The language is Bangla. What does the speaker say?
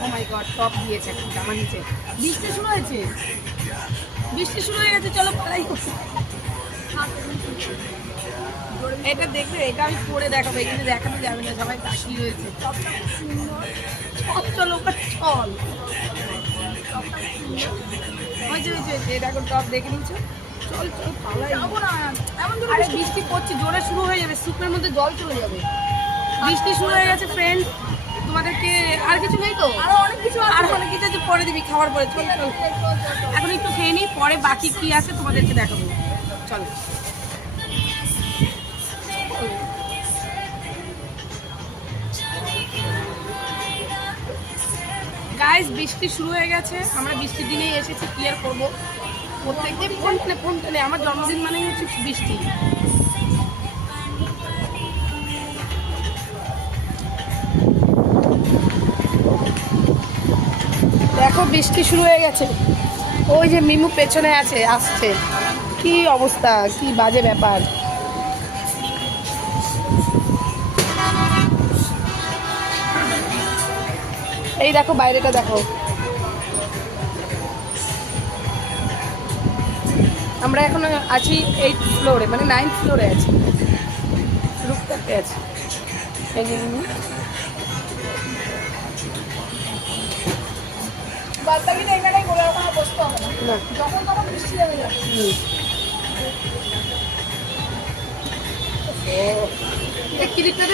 ও মাই গড, টপ দিয়েছে একটা জামা নিচে। বৃষ্টি শুরু হয়েছে, বৃষ্টি শুরু হয়ে গেছে, চলো পালাই করছি। এটা দেখবে, এটা আমি পরে দেখাবো, এখানে দেখানো যাবে না, সবাই তাকিয়ে রয়েছে। চলো চল, এটা এখন টপ দেখে নিচ্ছ, চল চল পালাই। আরে বৃষ্টি পড়ছে, জোরে শুরু হয়ে যাবে, সুপের মধ্যে জল চলে যাবে। বৃষ্টি শুরু হয়ে গেছে ফ্রেন্ড, তোমাদেরকে আর কিছু নেই তো? আরো অনেক কিছু আছে, পরে দিবি খাওয়ার পরে। চল চল, এখন একটু খেয়ে নিই, পরে বাকি কি আছে তোমাদেরকে দেখাবো। চলো গাইস, বৃষ্টি শুরু হয়ে গেছে, আমরা বৃষ্টির দিনেই এসেছি, কি আর করবো। প্রত্যেকদিন ফোন টানে, আমার জন্মদিন মানেই হচ্ছে বৃষ্টি। দেখো বৃষ্টি শুরু হয়ে গেছে, ওই যে মিমু পেছনে আছে, আসছে। কি অবস্থা, কি বাজে ব্যাপার। এই দেখো বাইরেটা দেখো, আমরা এখন আছি 8th ফ্লোরে, মানে 9th ফ্লোরে আছি, রুফটপে আছি। এই যে বাদবাকিটা এখানেই বলে, ওখানে বসতে হবে না, যখন তখন বৃষ্টি নেমে যাবে। এই ক্লিপটা